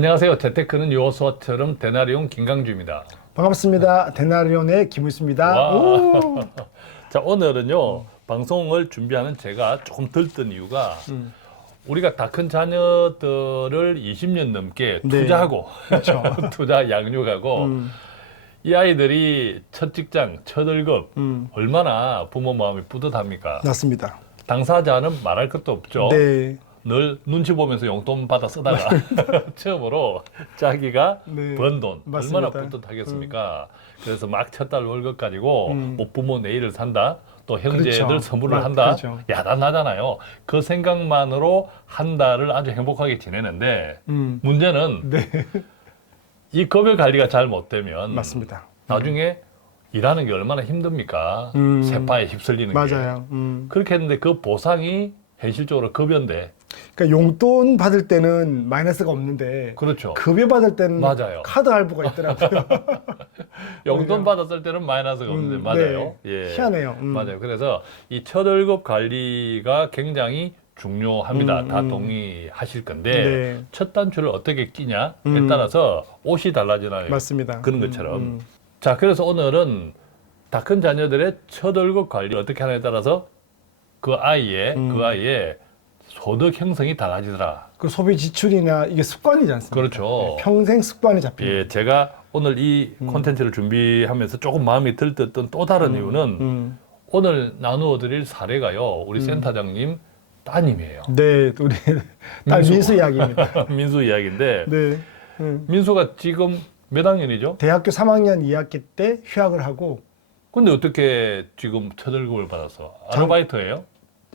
안녕하세요. 재테크는 요소처럼 데나리온 김강주입니다. 반갑습니다. 데나리온의 김우수입니다. 와. 자, 오늘은요, 방송을 준비하는 제가 조금 들뜬 이유가 우리가 다 큰 자녀들을 20년 넘게 네. 투자하고, 그렇죠. 투자 양육하고, 이 아이들이 첫 직장, 첫 월급, 얼마나 부모 마음이 뿌듯합니까? 맞습니다. 당사자는 말할 것도 없죠. 네. 늘 눈치 보면서 용돈 받아 쓰다가 처음으로 자기가 네. 번 돈 맞습니다. 얼마나 뿌듯하겠습니까? 그래서 막 첫 달 월급 가지고 뭐 부모 내일을 산다, 또 형제들 그렇죠. 선물을 한다, 그렇죠. 야단나잖아요. 그 생각만으로 한 달을 아주 행복하게 지내는데 문제는 네. 이 급여 관리가 잘 못되면 맞습니다. 나중에 일하는 게 얼마나 힘듭니까? 세파에 휩쓸리는 게. 맞아요. 그렇게 했는데 그 보상이 현실적으로 급여인데. 그러니까 용돈 받을 때는 마이너스가 없는데 그렇죠. 급여 받을 때는 맞아요. 카드 할부가 있더라고요. 용돈 받았을 때는 마이너스가 없는데 맞아요. 네. 예. 희한해요. 맞아요. 그래서 이 첫 월급 관리가 굉장히 중요합니다. 다 동의하실 건데 네. 첫 단추를 어떻게 끼냐에 따라서 옷이 달라지나요? 맞습니다. 그런 것처럼. 자, 그래서 오늘은 다 큰 자녀들의 첫 월급 관리를 어떻게 하냐에 따라서 그 아이의 소득 형성이 달라지더라. 그 소비 지출이나 이게 습관이지 않습니까? 그렇죠. 네, 평생 습관이 잡히는. 예, 제가 오늘 이 콘텐츠를 준비하면서 조금 마음이 들떴던 또 다른 이유는 오늘 나누어 드릴 사례가요. 우리 센터장님 따님이에요. 네, 우리 딸 민수 이야기입니다. 민수 이야기인데 네. 민수가 지금 몇 학년이죠? 대학교 3학년 2학기 때 휴학을 하고 근데 어떻게 지금 첫 월급을 받았어? 아르바이트예요?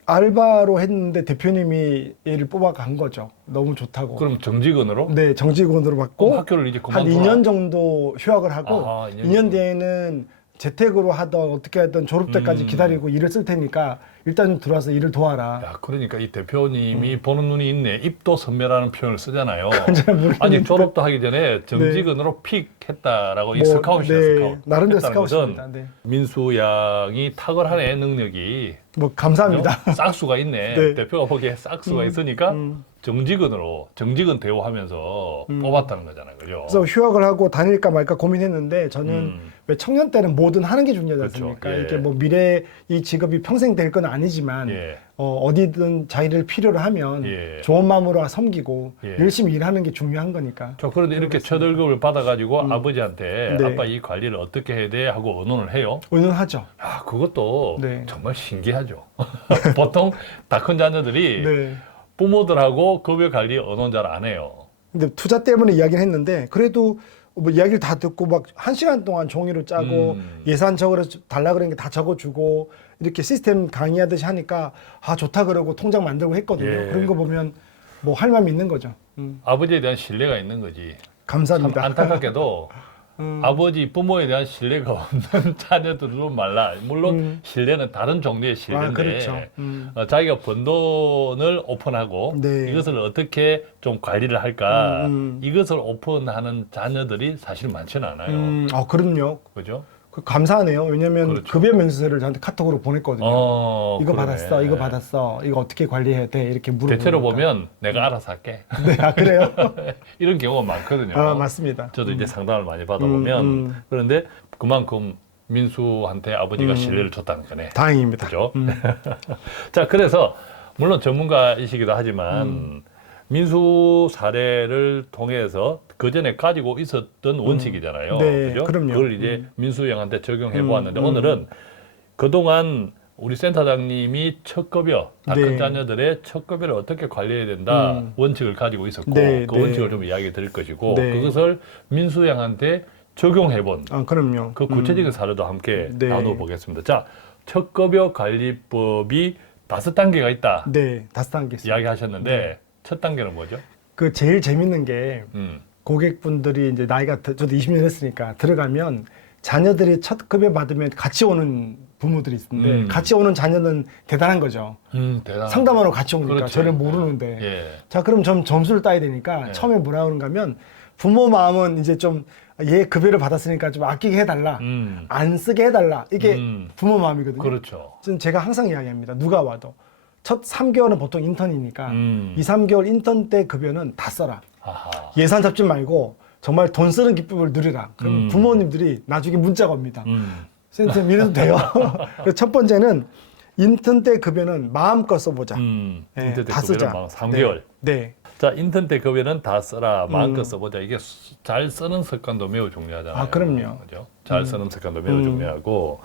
알바로 했는데 대표님이 얘를 뽑아간 거죠. 너무 좋다고. 그럼 정직원으로? 네, 정직원으로 받고 학교를 이제 한 그만두나? 2년 정도 휴학을 하고 아, 2년 2년 뒤에는 재택으로 하던 어떻게 하든 졸업 때까지 기다리고 일을 쓸 테니까 일단 좀 들어와서 일을 도와라. 야, 그러니까 이 대표님이 보는 눈이 있네. 입도 선멸하는 표현을 쓰잖아요. 잘 모르겠는데. 아니 졸업도 하기 전에 정직원으로 픽 했다라고 이 뭐, 스카웃이야, 네, 스카웃. 나름대로 했다는 것은 스카웃입니다. 네. 민수 양이 탁월하네, 능력이. 뭐 감사합니다. 그죠? 싹수가 있네. 네. 대표가 보기에 싹수가 있으니까 정직원 대우하면서 뽑았다는 거잖아요. 그죠? 그래서 휴학을 하고 다닐까 말까 고민했는데 저는 왜 청년 때는 뭐든 하는 게 중요하지 그렇죠. 않습니까? 예. 이렇게 뭐 미래 이 직업이 평생 될 건 아니지만 예. 어디든 자기를 필요로 하면 예. 좋은 마음으로 섬기고 예. 열심히 일하는 게 중요한 거니까. 저 그런데 이렇게 첫 월급을 받아가지고 아버지한테 네. 아빠 이 관리를 어떻게 해야 돼? 하고 의논을 해요. 의논하죠. 아, 그것도 네. 정말 신기하죠. 보통 다 큰 자녀들이 네. 부모들하고 급여 관리 의논 잘 안 해요. 근데 투자 때문에 이야기를 했는데 그래도 뭐 이야기를 다 듣고 막 1시간 동안 종이로 짜고 예산 적으로 달라 그러는 게 다 적어주고 이렇게 시스템 강의하듯이 하니까 아 좋다 그러고 통장 만들고 했거든요. 예. 그런 거 보면 뭐 할 마음이 있는 거죠. 아버지에 대한 신뢰가 있는 거지. 참 감사합니다. 안타깝게도 아버지 부모에 대한 신뢰가 없는 자녀들도 말라. 물론 신뢰는 다른 종류의 신뢰인데 아, 그렇죠. 자기가 번 돈을 오픈하고 네. 이것을 어떻게 좀 관리를 할까 이것을 오픈하는 자녀들이 사실 많지는 않아요. 그럼요. 그죠? 그 감사하네요. 왜냐면 그렇죠. 급여 명세서를 저한테 카톡으로 보냈거든요. 이거 그러네. 받았어, 이거 받았어, 이거 어떻게 관리해야 돼 이렇게 물어보니까. 대체로 보면 내가 알아서 할게. 네, 아, 그래요? 이런 경우가 많거든요. 아, 맞습니다. 저도 이제 상담을 많이 받아보면 그런데 그만큼 민수한테 아버지가 신뢰를 줬다는 거네. 다행입니다. 그죠? 자, 그래서 물론 전문가이시기도 하지만 민수 사례를 통해서 그 전에 가지고 있었던 원칙이잖아요. 네, 그죠? 그럼요. 그걸 이제 민수 양한테 적용해 보았는데 오늘은 그동안 우리 센터장님이 첫 급여, 다 큰 네. 자녀들의 첫 급여를 어떻게 관리해야 된다 원칙을 가지고 있었고 네, 그 네. 원칙을 좀 이야기 드릴 것이고 네. 그것을 민수 양한테 적용해 본 아, 그럼요. 그 구체적인 사례도 함께 네. 나눠 보겠습니다. 자, 첫 급여 관리법이 5단계가 있다 네, 5단계 있어요. 이야기하셨는데 첫 단계는 뭐죠? 그 제일 재밌는 게 음. 고객분들이 이제 나이가 저도 20년 했으니까 들어가면 자녀들이 첫 급여 받으면 같이 오는 부모들이 있는데 같이 오는 자녀는 대단한 거죠. 대단. 상담하러 같이 오니까 그렇지. 저를 모르는데. 예. 자, 그럼 전 점수를 따야 되니까 네. 처음에 뭐라 그런가 하면 부모 마음은 이제 좀 얘 급여를 받았으니까 좀 아끼게 해달라. 안 쓰게 해달라. 이게 부모 마음이거든요. 그렇죠. 저는 제가 항상 이야기합니다. 누가 와도. 첫 3개월은 보통 인턴이니까 2, 3개월 인턴 때 급여는 다 써라. 예. 예산 잡지 말고 정말 돈 쓰는 기쁨을 누리라. 그럼 부모님들이 나중에 문자가 옵니다. 선생님 이래도 돼요. 그래서 첫 번째는 인턴 때 급여는 마음껏 써보자. 예, 인턴 때 다 쓰자. 급여는 3개월. 네. 자, 인턴 때 급여는 다 써라. 마음껏 써보자. 이게 잘 쓰는 습관도 매우 중요하잖아요. 아, 그럼요. 그죠? 잘 쓰는 습관도 매우 중요하고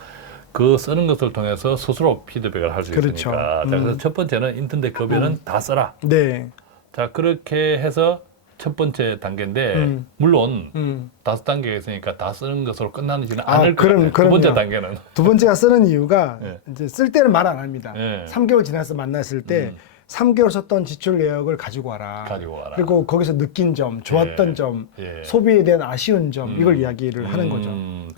그 쓰는 것을 통해서 스스로 피드백을 할 수 그렇죠. 있으니까. 자, 그래서 첫 번째는 인턴 때 급여는 다 써라. 네. 자, 그렇게 해서 첫 번째 단계인데 물론 5단계가 있으니까 다 쓰는 것으로 끝나지는 않을 것 같아요. 두 번째 단계는. 두 번째가 쓰는 이유가 예. 이제 쓸 때는 말 안 합니다. 예. 3개월 지나서 만났을 때 3개월 썼던 지출 내역을 가지고 와라. 가지고 와라. 그리고 거기서 느낀 점, 좋았던 예. 점, 예. 소비에 대한 아쉬운 점 이걸 이야기를 하는 거죠.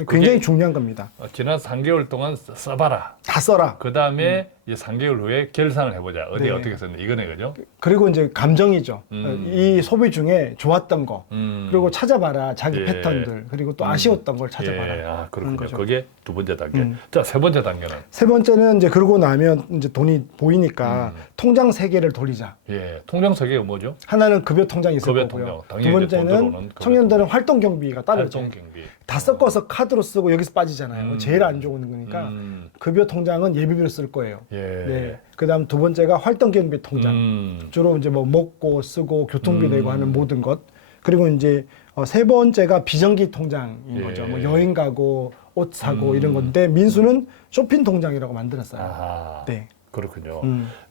굉장히 그게 중요한 겁니다. 지난 3개월 동안 써봐라. 다 써라. 그 다음에 이제 3개월 후에 결산을 해보자. 어디 네. 어떻게 썼는지 이거네, 그죠? 그리고 이제 감정이죠. 이 소비 중에 좋았던 거, 그리고 찾아봐라. 자기 예. 패턴들, 그리고 또 아쉬웠던 걸 찾아봐라. 예, 아, 그런 그렇군요. 거죠. 그게 두 번째 단계. 자, 세 번째 단계는 세 번째는 이제 그러고 나면 이제 돈이 보이니까 통장 세 개를 돌리자. 예, 통장 설계가 뭐죠? 하나는 급여 통장이 있을 급여 거고요. 통장. 두 당연히 이제 돈 들어오는 번째는 급여 청년들은 활동 경비가 따르죠. 활동 경비. 다 섞어서 카드로 쓰고 여기서 빠지잖아요. 제일 안 좋은 거니까 급여 통장은 예비비로 쓸 거예요. 예. 네. 그다음 두 번째가 활동 경비 통장. 주로 이제 뭐 먹고 쓰고 교통비 내고 하는 모든 것. 그리고 이제 세 번째가 비정기 통장인 예. 거죠. 뭐 여행 가고 옷 사고 이런 건데 민수는 쇼핑 통장이라고 만들었어요. 아하. 네. 그렇군요.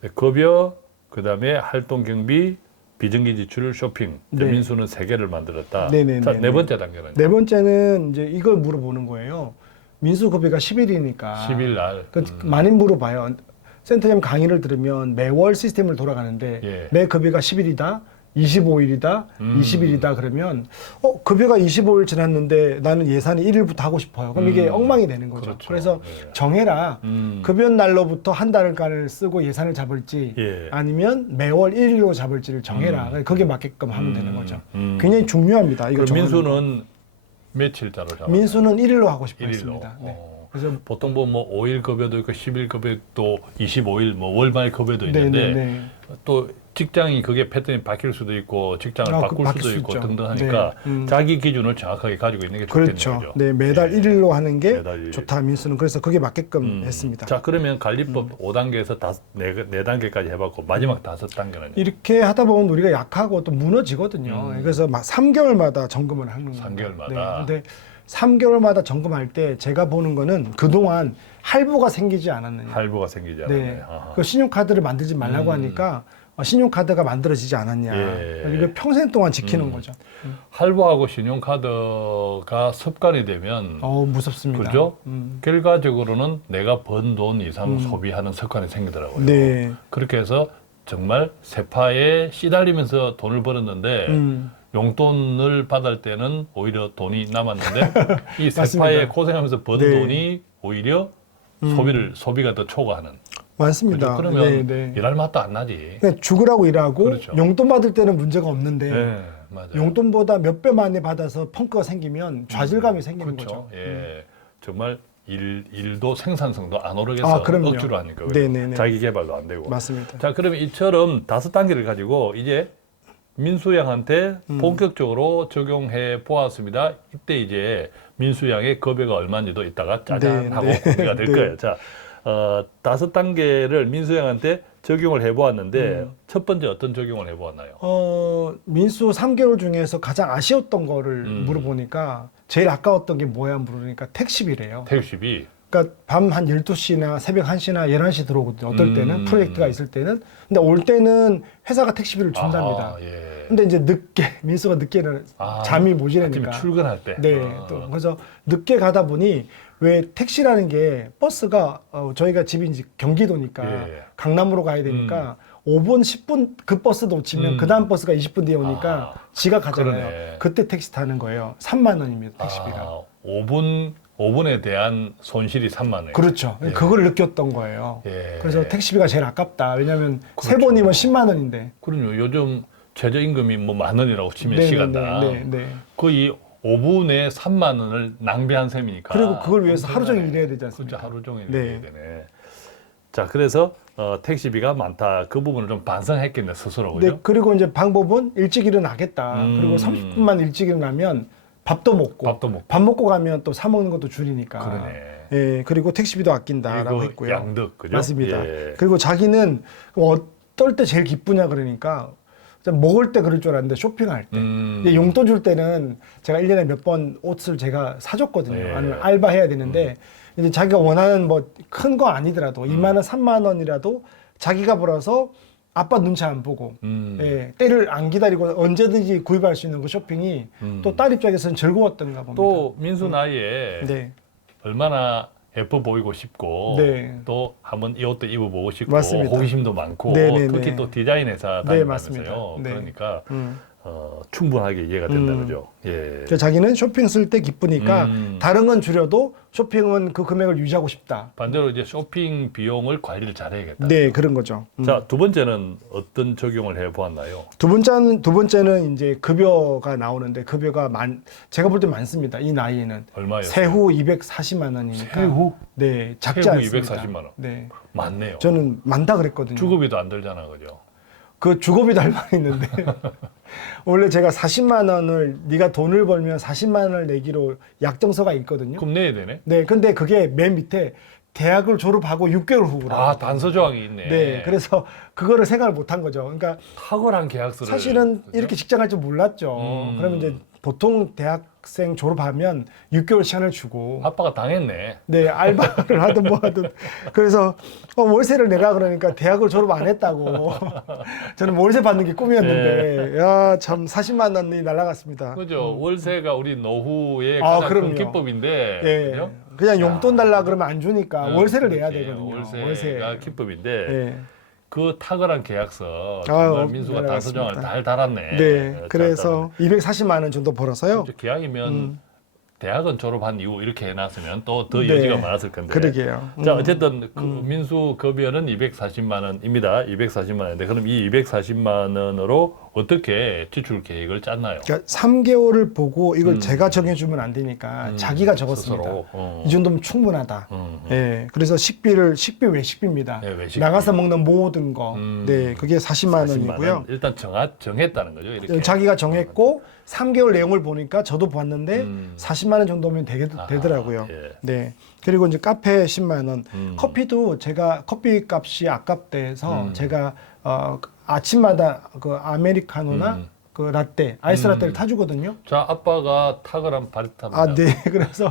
네, 급여, 그 다음에 활동 경비, 비정기 지출, 쇼핑. 이제 네. 민수는 세 개를 만들었다. 네네네. 자, 네 번째 단계는 네 번째는 이제 이걸 물어보는 거예요. 민수 급여가 10일이니까 10일 날. 많이 물어봐요. 센터장 강의를 들으면 매월 시스템을 돌아가는데 예. 내 급여가 10일이다, 25일이다, 20일이다 그러면 급여가 25일 지났는데 나는 예산이 1일부터 하고 싶어요. 그럼 이게 엉망이 되는 거죠. 그렇죠. 그래서 예. 정해라. 급여 날로부터 한 달간을 쓰고 예산을 잡을지 예. 아니면 매월 1일로 잡을지를 정해라. 거기에 맞게끔 하면 되는 거죠. 굉장히 중요합니다. 이거 그럼 정하는 거. 민수는 며칠자로 잡아요? 민수는 1일로 하고 싶어 1일로. 했습니다. 네. 그래서 보통 뭐 5일 급여도 있고 10일 급여도 25일 뭐 월말 급여도 네, 있는데 네, 네. 또 직장이 그게 패턴이 바뀔 수도 있고 직장을 바꿀 바뀔 수도 수 있고 있죠. 등등 하니까 네. 자기 기준을 정확하게 가지고 있는 게 좋겠네요. 그렇죠. 그죠? 네, 매달 1일로 하는 게 매달 1일. 좋다. 민수는 그래서 그게 맞게끔 했습니다. 자, 그러면 관리법 5단계에서 네 단계까지 해봤고 마지막 5단계는 이렇게 하다 보면 우리가 약하고 또 무너지거든요. 그래서 막 3개월마다 점검을 하는 거예요. 3개월마다. 네. 근데 3개월마다 점검할 때 제가 보는 거는 그동안 할부가 생기지 않았느냐. 할부가 생기지 않았네. 네. 아하. 그 신용카드를 만들지 말라고 하니까 신용카드가 만들어지지 않았냐. 예. 이거 평생 동안 지키는 거죠. 할부하고 신용카드가 습관이 되면 무섭습니다. 그죠? 결과적으로는 내가 번 돈 이상 소비하는 습관이 생기더라고요. 네. 그렇게 해서 정말 세파에 시달리면서 돈을 벌었는데 용돈을 받을 때는 오히려 돈이 남았는데 이 세파에 맞습니다. 고생하면서 번 네. 돈이 오히려 소비가 더 초과하는. 많습니다. 그죠? 그러면 네. 일할 맛도 안 나지. 그냥 죽으라고 일하고 그렇죠. 용돈 받을 때는 문제가 없는데 네, 맞아요. 용돈보다 몇 배 많이 받아서 펑크가 생기면 좌절감이 생기는 그렇죠. 거죠. 예, 정말 일도 생산성도 안 오르겠어. 그럼요. 억지로 하니까. 그죠? 네네네. 자기 개발도 안 되고. 맞습니다. 자, 그러면 이처럼 5단계를 가지고 이제 민수 양한테 본격적으로 적용해 보았습니다. 이때 이제 민수 양의 급여가 얼마인지도 이따가 짜잔 네, 하고 네. 공개가 될 네. 거예요. 자, 5단계를 민수 양한테 적용을 해 보았는데 첫 번째 어떤 적용을 해 보았나요? 민수 3개월 중에서 가장 아쉬웠던 거를 물어보니까 제일 아까웠던 게 뭐야 물으니까 택시비래요. 택시비. 그러니까 밤 한 12시나 새벽 1시나 11시 들어오거든요. 어떨 때는 프로젝트가 있을 때는. 근데 올 때는 회사가 택시비를 준답니다. 아하, 예. 근데 이제 민수가 늦게는 잠이 모자라니까. 아침에 출근할 때. 네. 또 그래서 늦게 가다 보니 왜 택시라는 게 버스가 저희가 집이 이제 경기도니까 예. 강남으로 가야 되니까 5분, 10분 그 버스 놓치면 그 다음 버스가 20분 뒤에 오니까 지가 가잖아요. 그러네. 그때 택시 타는 거예요. 3만 원입니다. 택시비가. 5분에 대한 손실이 3만 원. 그렇죠. 예. 그걸 느꼈던 거예요. 예. 그래서 택시비가 제일 아깝다. 왜냐하면 세 그렇죠. 번이면 10만 원인데. 그럼요. 요즘 최저임금이 뭐 10,000원이라고 치면 시간당. 네. 거의 5분에 3만 원을 낭비한 셈이니까. 그리고 그걸 위해서 하루 종일 일해야 되지 않습니까? 그렇죠. 하루 종일 네. 일해야 되네. 자, 그래서 택시비가 많다. 그 부분을 좀 반성했겠네 스스로. 그죠? 네, 그리고 이제 방법은 일찍 일어나겠다. 그리고 30분만 일찍 일어나면 밥도 먹고 밥 먹고 가면 또 사 먹는 것도 줄이니까. 그러네. 예, 그리고 택시비도 아낀다라고 했고요. 양득, 그죠? 맞습니다. 예. 그리고 자기는 어떨 때 제일 기쁘냐 그러니까 먹을 때 그럴 줄 알았는데 쇼핑할 때. 이제 용돈 줄 때는 제가 1년에 몇 번 옷을 제가 사줬거든요. 예. 아니면 알바해야 되는데 이제 자기가 원하는 뭐 큰 거 아니더라도 2만 원, 3만 원이라도 자기가 벌어서 아빠 눈치 안 보고 예, 때를 안 기다리고 언제든지 구입할 수 있는 그 쇼핑이 또 딸 입장에서는 즐거웠던가 봅니다. 또 민수 나이에 네. 얼마나 예뻐 보이고 싶고 네. 또 한번 이 옷도 입어보고 싶고 맞습니다. 호기심도 많고 네네네. 특히 또 디자인 회사 네, 다니면서요. 맞습니다. 네. 그러니까 충분하게 이해가 된다 그죠? 예. 그래서 자기는 쇼핑 쓸 때 기쁘니까 다른 건 줄여도 쇼핑은 그 금액을 유지하고 싶다. 반대로 이제 쇼핑 비용을 관리를 잘해야겠다. 네, 그런 거죠. 자, 두 번째는 어떤 적용을 해 보았나요? 두 번째는 이제 급여가 나오는데 급여가 제가 볼 때 많습니다. 이 나이에는 얼마였어요? 세후 240만 원이니까. 세후? 네, 작지 세후 않습니다. 240만 원. 네, 많네요. 저는 많다 그랬거든요. 주거비도 안 들잖아, 그죠? 그 주거비도 할 말 있는데 원래 제가 40만 원을 네가 돈을 벌면 40만 원을 내기로 약정서가 있거든요. 그럼 내야 되네. 네, 근데 그게 맨 밑에 대학을 졸업하고 6개월 후라. 아, 단서 조항이 있네. 네, 그래서 그거를 생각을 못한 거죠. 그러니까 탁월한 계약서를 사실은 그죠? 이렇게 직장 갈 줄 몰랐죠. 그러면 이제 보통 대학생 졸업하면 6개월 시간을 주고 아빠가 당했네. 네, 알바를 하든 뭐 하든 그래서 월세를 내라 그러니까 대학을 졸업 안 했다고 저는 월세 받는 게 꿈이었는데 야, 참 40만 원이 날아갔습니다. 그죠? 월세가 우리 노후의 아, 가장 그럼요. 큰 기법인데. 예. 그죠? 그냥 용돈 달라 그러면 안 주니까 월세를 내야 그렇지. 되거든요. 월세가 기법인데 예. 그 탁월한 계약서 아유, 정말 민수가 네, 단서정을 알겠습니다. 잘 달았네. 네, 잘 그래서 240만 원 정도 벌어서요. 달았네. 계약이면 대학은 졸업한 이후 이렇게 해놨으면 또 더 네, 여지가 많았을 건데. 그러게요. 자, 어쨌든 그 민수 급여는 240만 원입니다. 240만 원인데 그럼 이 240만 원으로 어떻게 지출 계획을 짰나요? 그러니까 3개월을 보고 이걸 제가 정해주면 안 되니까 자기가 적었습니다. 스스로. 이 정도면 충분하다. 예, 그래서 식비 외식비입니다. 네, 외식비. 나가서 먹는 모든 거. 네, 그게 40만 40만 원이고요. 원. 일단 정했다는 거죠. 이렇게. 자기가 정했고 3개월 내용을 보니까 저도 봤는데 40만 원 정도면 되더라고요. 예. 네. 그리고 이제 카페 10만 원. 커피도 제가 커피 값이 아깝대서 제가 아침마다 그 아메리카노나 그 라떼, 아이스 라떼를 타주거든요. 자, 아빠가 탁월한 바리스타입니다. 아, 네. 그래서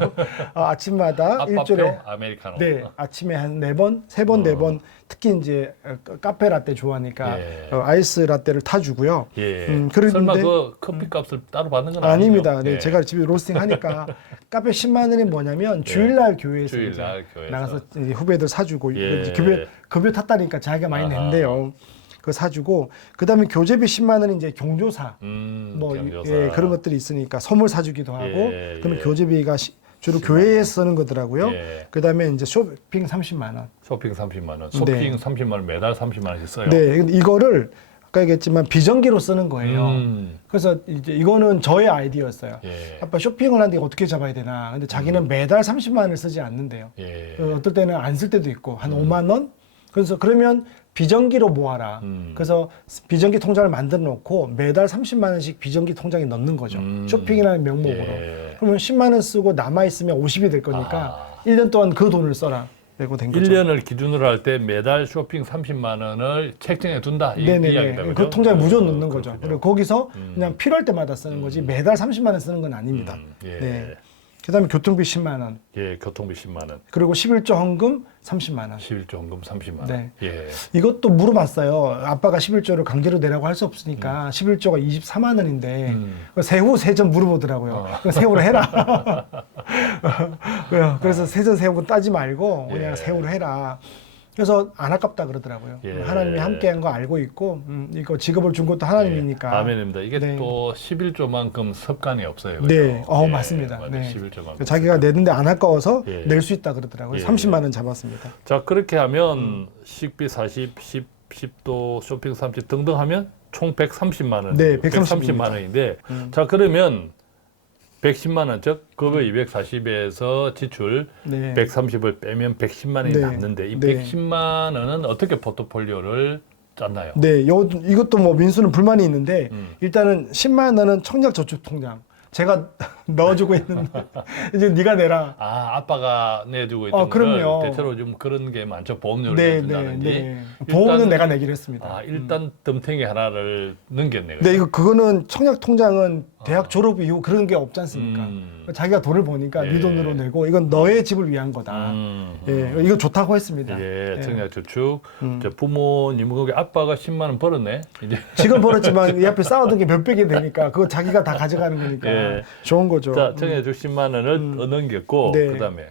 아침마다 아빠표 일주일에 아메리카노. 네, 아침에 한 4번, 3번, 4번 특히 이제 카페 라떼 좋아하니까 예. 아이스 라떼를 타주고요. 예. 그런데 설마 그 커피 값을 따로 받는 건 아닙니다. 아니죠? 네, 예. 제가 집에 로스팅 하니까 카페 10만 원이 뭐냐면 주일날 교회에서, 주일날 이제 교회에서. 나가서 이제 후배들 사주고 예. 이제 급여 탔다니까 자기가 많이 아하. 낸대요. 그거 사주고 그다음에 교재비 10만 원은 이제 경조사 뭐 경조사. 예, 그런 것들이 있으니까 선물 사주기도 하고 예, 그러면 예. 교재비가 주로 교회에서 쓰는 거더라고요. 예. 그다음에 이제 쇼핑 30만 원. 쇼핑 30만 원. 쇼핑 네. 30만 원 매달 30만 원씩 써요. 네, 근데 이거를 아까 얘기했지만 비정기로 쓰는 거예요. 음. 그래서 이제 이거는 저의 아이디어였어요. 예. 아빠 쇼핑을 하는데 어떻게 잡아야 되나. 근데 자기는 매달 30만 원을 쓰지 않는데요. 예. 어떨 때는 안 쓸 때도 있고 한 5만 원. 그래서 그러면 비정기로 모아라. 그래서 비정기 통장을 만들어 놓고 매달 30만 원씩 비정기 통장에 넣는 거죠. 쇼핑이라는 명목으로. 예. 그러면 10만 원 쓰고 남아 있으면 50이 될 거니까 1년 동안 그 돈을 써라. 되고 된 거죠. 1년을 기준으로 할 때 매달 쇼핑 30만 원을 책정해 둔다. 이 이야기다. 네네네. 그죠? 그 통장에 무조건 넣는 거죠. 그렇군요. 그리고 거기서 그냥 필요할 때마다 쓰는 거지 매달 30만 원 쓰는 건 아닙니다. 예. 네. 그다음에 교통비 10만 원. 예, 교통비 10만 원. 그리고 11조 헌금 30만 원. 11조 헌금 30만 원. 네. 예. 이것도 물어봤어요. 아빠가 11조를 강제로 내라고 할 수 없으니까 11조가 24만 원인데 세후 세전 물어보더라고요. 세후로 해라. 그래서 세전 세후 따지 말고 그냥 예. 세후로 해라. 그래서 안 아깝다 그러더라고요. 예. 하나님이 함께한 거 알고 있고 이거 직업을 준 것도 하나님이니까. 아멘입니다. 이게 네. 또 11조만큼 습관이 없어요. 네, 그죠? 예, 맞습니다. 완전 네. 11조만큼. 자기가 내는데 안 아까워서 예. 낼 수 있다 그러더라고요. 예. 30만 원 잡았습니다. 자, 그렇게 하면 식비 40, 10도 쇼핑 30 등등 하면 총 130만 원. 네, 130만 원인데 자, 그러면 110만 원, 즉 급여 240에서 지출 네. 130을 빼면 110만 원이 네. 남는데 이 네. 110만 원은 어떻게 포트폴리오를 짰나요? 네, 이것도 뭐 민수는 불만이 있는데 음. 일단은 10만 원은 청약저축통장 제가 넣어주고 있는데 이제 네가 내라. 아, 아빠가 내주고 있던 그럼요. 걸 대체로 좀 그런 게 많죠. 보험료를 네, 내준다든지. 네. 보험은 내가 내기로 했습니다. 아, 일단 덤탱이 하나를 넘겼네. 네, 그거는 청약통장은 대학 졸업 이후 그런 게 없지 않습니까? 음. 자기가 돈을 버니까 예. 네 돈으로 내고 이건 너의 집을 위한 거다. 예, 이거 좋다고 했습니다. 예, 예. 청약저축. 음. 저 부모님 거기 아빠가 10만 원 벌었네. 이제 지금 벌었지만 이 앞에 쌓아둔 게 몇백이 되니까 그거 자기가 다 가져가는 거니까 예. 좋은 거죠. 자, 청약저축 10만 원을 넘겼고 네. 그다음에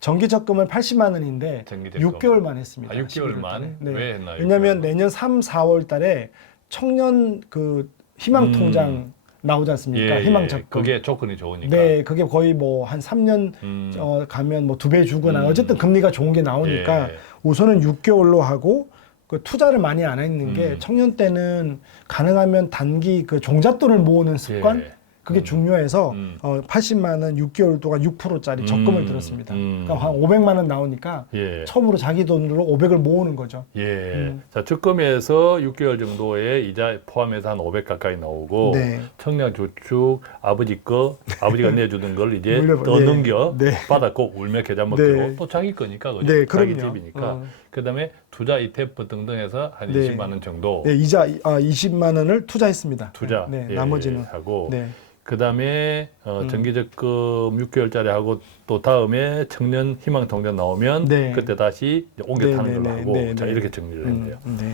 정기적금은 80만 원인데 정기적금. 6개월만 했습니다. 아, 6개월만? 11월 달에. 왜 했나요? 왜냐하면 6개월만? 내년 3, 4월 달에 청년 그 희망통장 나오지 않습니까? 희망적금. 그게 조건이 좋으니까. 네, 그게 거의 뭐 한 3년 음. 가면 뭐 2배 주거나 어쨌든 금리가 좋은 게 나오니까 예. 우선은 6개월로 하고 그 투자를 많이 안 했는 게 청년 때는 가능하면 단기 그 종잣돈을 모으는 습관 예. 그게 중요해서 음. 80만 원 6개월 동안 6%짜리 적금을 들었습니다. 그러니까 한 500만 원 나오니까 예. 처음으로 자기 돈으로 500을 모으는 거죠. 예. 자, 적금에서 6개월 정도의 이자 포함해서 한 500 가까이 나오고 네. 청약저축 아버지가 내주던 걸 이제 물려- 더 네. 넘겨 네. 받았고 울며 계좌 먹기로 네. 또 자기 거니까 그죠? 네, 자기 그럼요. 집이니까. 그다음에 투자 ETF 등등해서 한 네. 20만 원 정도 네, 이자 20만 원을 투자했습니다. 투자 네, 예, 나머지는 하고 네. 그다음에 정기적금 6개월짜리 하고 또 다음에 청년 희망통장 나오면 네. 그때 다시 이제 옮겨 네, 타는 네, 걸로 네, 하고 네, 자 네. 이렇게 정리를 했네요. 네.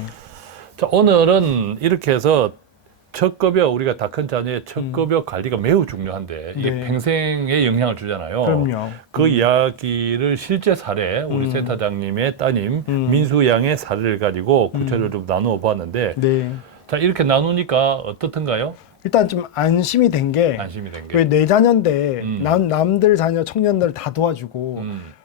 자, 오늘은 이렇게 해서 첫 급여 우리가 다 큰 자녀의 첫 급여 관리가 매우 중요한데 이게 네. 평생에 영향을 주잖아요. 그럼요. 그 이야기를 실제 사례 우리 센터장님의 따님 민수 양의 사례를 가지고 구체적으로 좀 나누어 봤는데 네. 자, 이렇게 나누니까 어떻던가요? 일단 좀 안심이 된 게 안심이 된 게. 왜 내 자녀인데 음. 남들 자녀 청년들 다 도와주고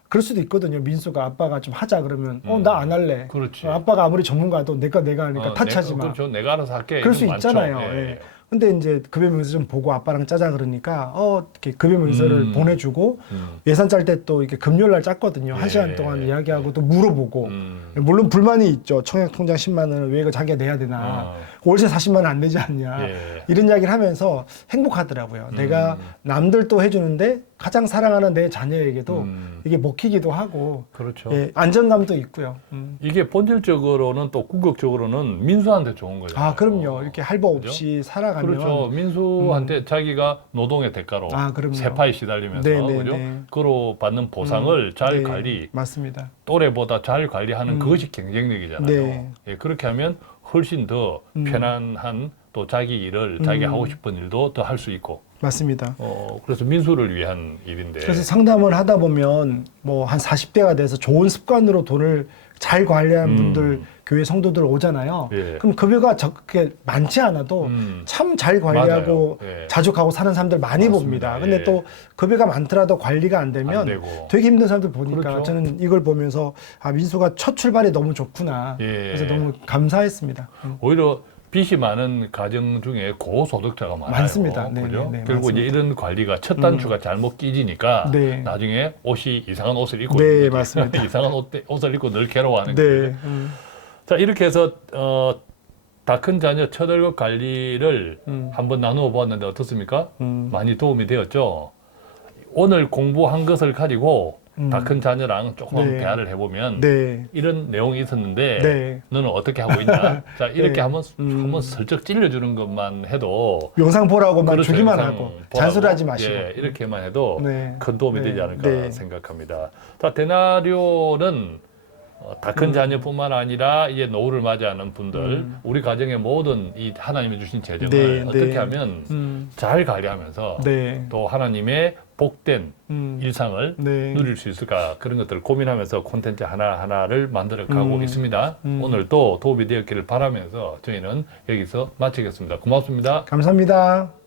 그럴 수도 있거든요. 민수가 아빠가 좀 하자 그러면 나 안 할래. 그렇지. 아빠가 아무리 전문가도 내가 하니까 타치하지 마. 그렇죠. 내가 알아서 할게. 그럴 수 이건 많죠. 있잖아요. 예. 예. 근데 이제 급여명세 좀 보고 아빠랑 짜자 그러니까 이렇게 급여명세를 보내주고 예산 짤 때 또 이렇게 금요일 날 짰거든요. 예. 한 시간 동안 이야기하고 또 물어보고 음. 물론 불만이 있죠. 청약통장 10만 원을 왜 이거 자기가 내야 되나. 월세 40만 원 안 내지 않냐. 예. 이런 이야기를 하면서 행복하더라고요. 내가 남들도 해주는데 가장 사랑하는 내 자녀에게도 이게 먹히기도 하고 그렇죠. 예, 안정감도 있고요. 이게 본질적으로는 또 궁극적으로는 민수한테 좋은 거죠. 아 그럼요. 이렇게 할부 없이 살아가면 그렇죠. 민수한테 자기가 노동의 대가로 아, 그럼요. 세파에 시달리면서 네, 네, 그죠? 네. 그로 받는 보상을 잘 네, 관리, 맞습니다. 또래보다 잘 관리하는 그것이 경쟁력이잖아요. 네. 예, 그렇게 하면 훨씬 더 편안한 또 자기 일을 자기 하고 싶은 일도 더 할 수 있고. 맞습니다. 그래서 민수를 위한 일인데. 그래서 상담을 하다 보면 뭐 한 40대가 돼서 좋은 습관으로 돈을 잘 관리하는 분들 교회 성도들 오잖아요. 예. 그럼 급여가 그렇게 많지 않아도 참 잘 관리하고 맞아요. 예. 자족하고 사는 사람들 많이 맞습니다. 봅니다. 근데 예. 또 급여가 많더라도 관리가 안 되면 안 되고. 되게 힘든 사람들 보니까 그렇죠. 저는 이걸 보면서 민수가 첫 출발이 너무 좋구나. 예. 그래서 너무 감사했습니다. 오히려 빚이 많은 가정 중에 고소득자가 많아요. 많습니다. 네, 그죠? 네, 네, 결국 이제 맞습니다. 이런 관리가 첫 단추가 잘못 끼지니까 네. 나중에 옷이 이상한 옷을 입고 네, 있는 거죠. 맞습니다. 이상한 옷을 입고 늘 괴로워하는 네. 거죠. 자, 이렇게 해서 다 큰 자녀 첫 월급 관리를 한번 나누어 보았는데 어떻습니까? 많이 도움이 되었죠. 오늘 공부한 것을 가지고 다 큰 자녀랑 조금 네. 대화를 해보면 네. 이런 내용이 있었는데 네. 너는 어떻게 하고 있냐? 자, 이렇게 네. 한번 슬쩍 찔러주는 것만 해도 영상 보라고만 그렇죠, 주기만 영상 하고 보라고. 잔소리하지 마시고. 예, 이렇게만 해도 네. 큰 도움이 네. 되지 않을까 네. 생각합니다. 자, 데나리오는 다 큰 자녀뿐만 아니라 이제 노후를 맞이하는 분들, 우리 가정의 모든 이 하나님이 주신 재정을 네, 어떻게 네. 하면 잘 관리하면서 네. 또 하나님의 복된 일상을 네. 누릴 수 있을까 그런 것들을 고민하면서 콘텐츠 하나하나를 만들어 가고 있습니다. 오늘도 도움이 되었기를 바라면서 저희는 여기서 마치겠습니다. 고맙습니다. 감사합니다.